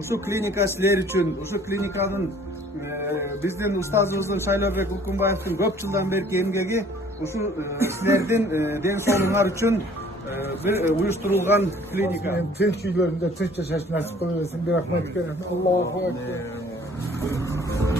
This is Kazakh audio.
Ушул клиника силер үчүн, ушул клиниканын биздин устазыбыздын Шайлообек Уркунбаевдин көп жылдан берки эмгеги ушул силердин ден соолугуңар үчүн bir uyuşturulgan klinika. Tinç üylerinde Türkçe şaşırtması koyuyorsun. Bir rahmet gelin. Allah'a emanet.